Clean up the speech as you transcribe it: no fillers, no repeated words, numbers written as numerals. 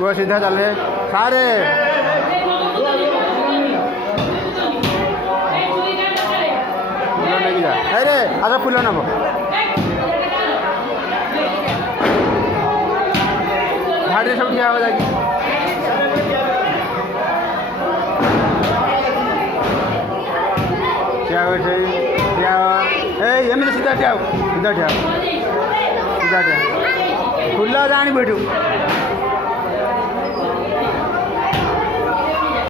वो सीधा चल रहे सारे अरे आधा फुल नब धाड़ी सब ठिया हो जाएगी ठिया हो ठिया एमती सीधा ठिया सीधा ठिया सीधा ठिया खुला जानी बैठू